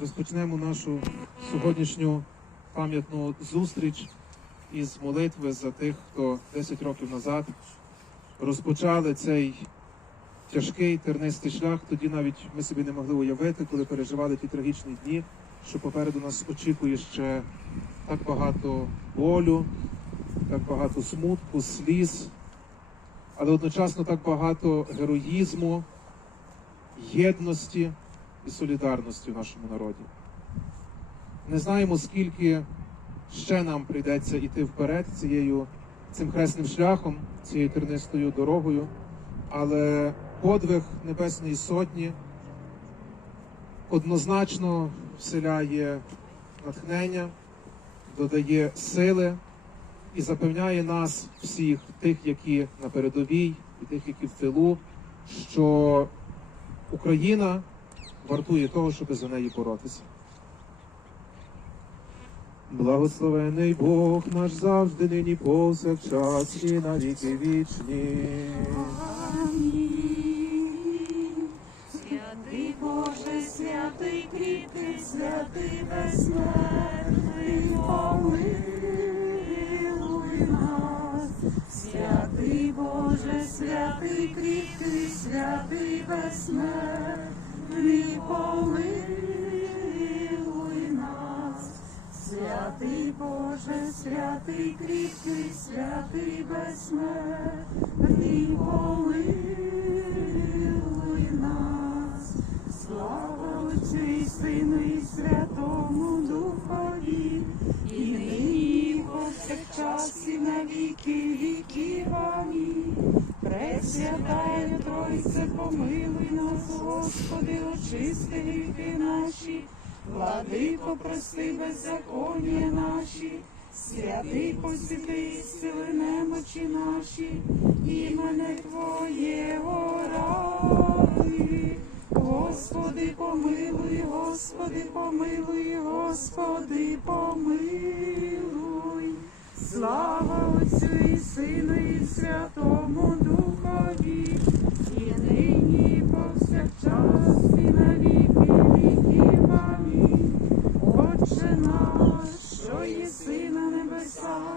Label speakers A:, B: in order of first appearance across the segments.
A: Розпочнемо нашу сьогоднішню пам'ятну зустріч із молитви за тих, хто 10 років назад розпочали цей тяжкий тернистий шлях. Тоді навіть ми собі не могли уявити, коли переживали ті трагічні дні, що попереду нас очікує ще так багато болю, так багато смутку, сліз, але одночасно так багато героїзму, єдності і солідарності в нашому народі. Не знаємо, скільки ще нам прийдеться йти вперед цією, цим хресним шляхом, цією тернистою дорогою, але подвиг Небесної Сотні однозначно вселяє натхнення, додає сили і запевняє нас, всіх, тих, які на передовій, і тих, які в тилу, що Україна вартує того, щоб за неї боротися. Благословений Бог наш завжди, нині повсякчас і на віки вічні.
B: Святий Боже, святий кріпкий, святий безсмертний, помилуй нас. Святий Боже, святий кріпкий, святий безсмертний, помилуй нас. Святий Боже, святий кріпкий, святий безсмертний, помилуй нас. Слава Сину і Святому Духові, і нині, і повсякчас, на віки віків. Пресвятая Тройце, помилуй нас, Господи, очисти гріхи наші. Владико, прости беззаконня наші, святий посвяти і сили немочі наші, імене Твоє ради. Господи, помилуй, Господи, помилуй, Господи, помилуй. Слава Отцю і Сину і Святому Духові, і нині, і повсякчас, і на віки віків. Амінь. Отче наш, що єси на небесах,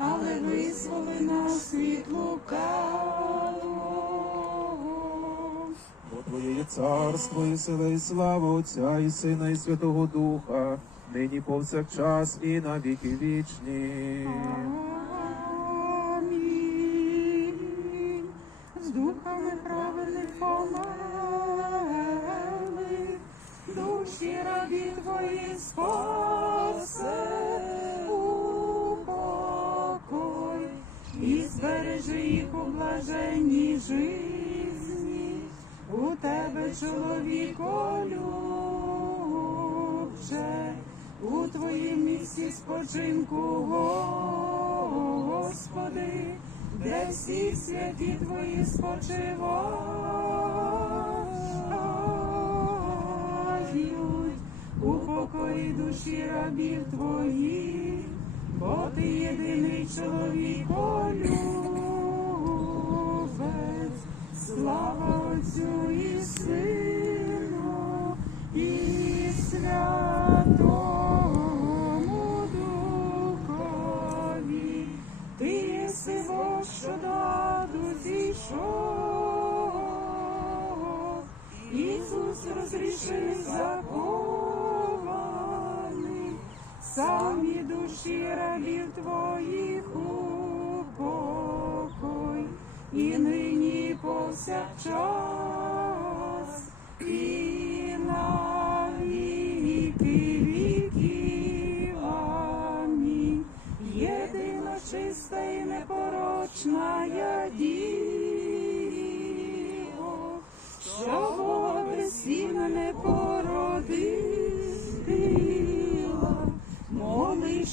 B: але визволи нас від лукавого.
A: Бо Твоє є царство, і сила, і слава Отця, і Сина, і Святого Духа, нині повсякчас і на віки вічні.
B: Амінь. З духами праведних померли, душі рабі твої спасе збережи їх у блаженній жизні, у тебе чоловіко любче, у твоїм місці спочинку, Господи, де всі святі твої спочивають, у покої душі рабів твоїх, бо ти єдиний чоловік любець, слава Отцю і Сину, і Святому Духові, ти єси Бог, що до аду зійшов, Ісус розрішив закований, самі душі рабів твоїх упокой, і нині повсякчас,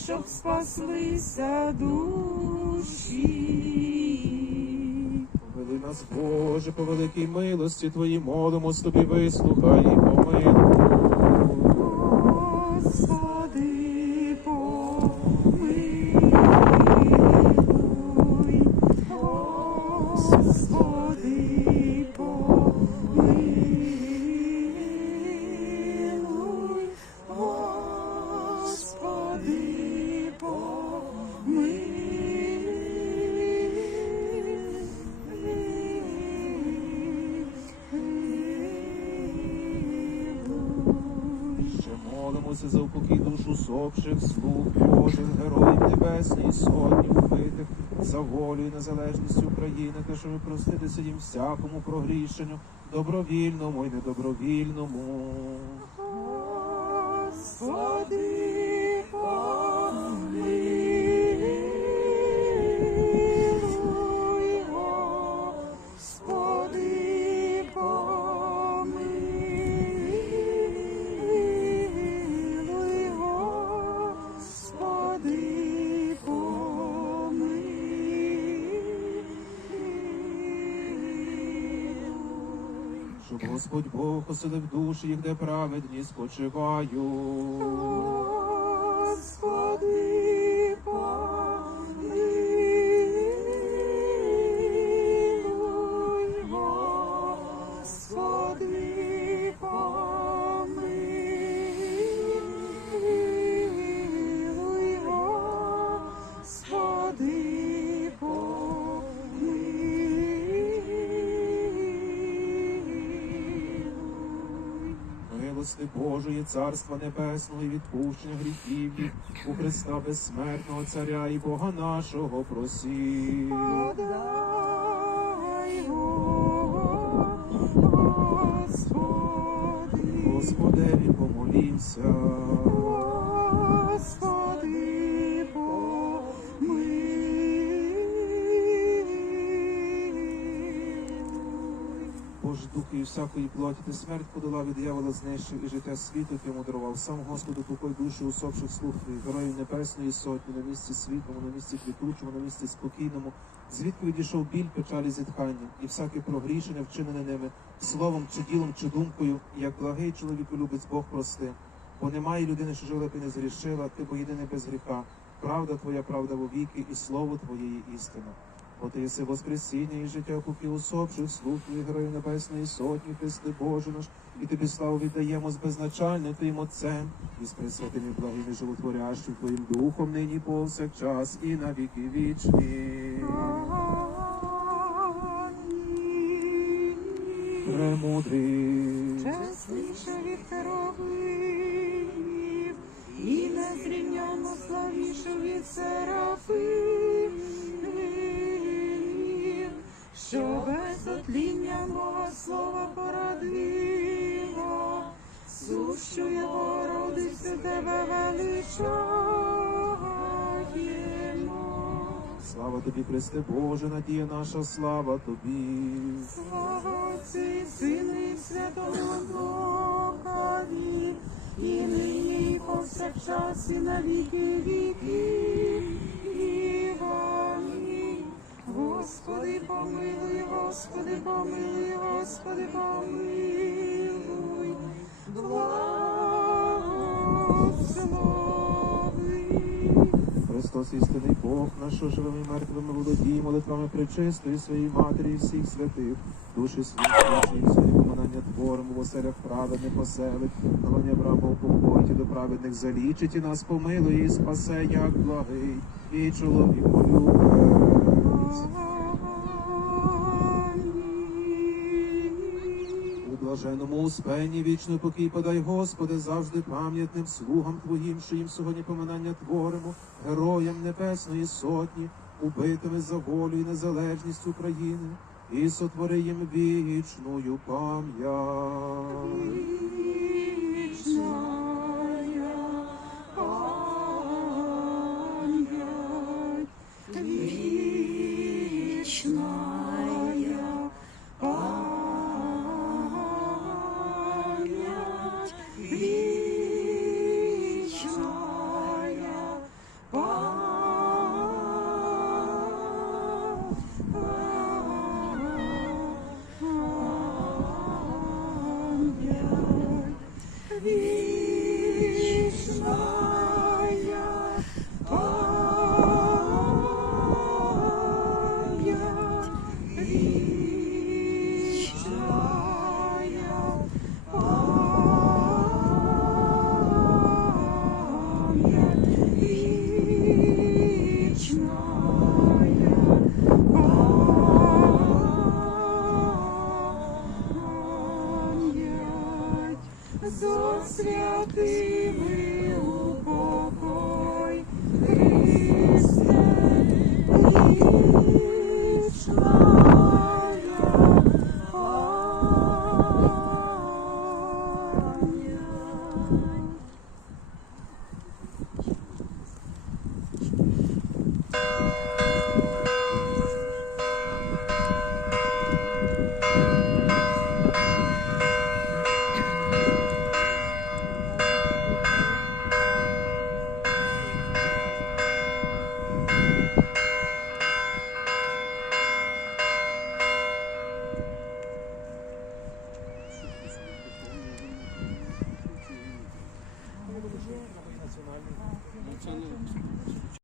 B: щоб спаслися душі.
A: Повели нас, Боже, по великій милості Твоїй молимо, Тобі, вислухай і помилуй. Усопших, слуг Божих, героїв небесні, сотні вбитих, за волю і незалежність України, та щоб проститися їм всякому прогрішенню, добровільному і недобровільному.
B: Господи,
A: Господь Бог оселив душі їх, де праведні спочивають. Милости Божої, Царства Небесного і відпущення гріхів у Христа безсмертного Царя і Бога нашого просі.
B: Подай, Господи,
A: помолімся.
B: Господи,
A: Бож духи і всякої плоті ти смерть подала від дьявола знищив і життя світу йому дарував. Сам Господу покой душі усопших слуг твоїх, героїв небесної сотні, на місці світлому, на місці квітучому, на місці спокійному, звідки відійшов біль, печалі, зітхання, і всяке прогрішення, вчинене ними, словом чи ділом, чи думкою, як благий чоловіку любить Бог прости. Бо немає людини, що жила ти не згрішила, ти бо єдиний без гріха. Правда твоя, правда вовіки, і слово твоє є істина. Бо ти єси воскресіння і життя поки усопших, слуг твоїх героїв небесної сотні, Христи Боже наш, і тобі славу віддаємо з безначальним Твоїм Отцем, і з пресвятим і благим і животворящим Твоїм Духом, нині повсякчас, і на віки вічні. Премудрий.
B: Чесніше від херовимів, і незрівняно славніше від серафимів, мого слова породило, сущу його родився тебе величаємо.
A: Слава тобі, Христе Боже, надія наша, слава тобі.
B: Слава Отцю і Сину і Святому Духові, і нині, і повсякчас, і на віки віки. Господи, помилуй, Господи, помилуй, Господи, помилуй. Благослови.
A: Христос істинний Бог, наш, що живими і мертвими володіє молитвами пречистої своїй матері і всіх святих, душі світлі, свої поминання творимо в оселях праведних оселих, налоні Авраама упокоїть до праведних залічить і нас помилує і спасе, як благий, і чоловік полюбець. У блаженному успенні вічний покій подай, Господи, завжди пам'ятним слугам Твоїм, що їм сьогодні поминання творимо, героям Небесної Сотні, убитими за волю і незалежність України, і сотвори їм вічною пам'ять.